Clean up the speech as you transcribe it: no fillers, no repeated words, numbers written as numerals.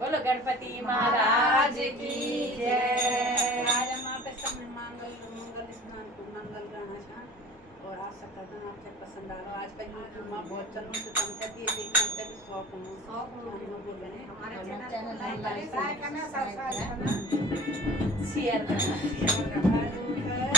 बोलो गणपति महाराज की जय। आज हम आपके सब मंगल मंगल स्नान को मंगल गणना और आप सब करना आपसे पसंद आ रहा आज का यूट्यूब में बहुत चलो तो तुम कहती है देखना तभी 100 बोल रहे हैं हमारे चैनल को लाइक करना सब्सक्राइब करना शेयर करना। शेयर करना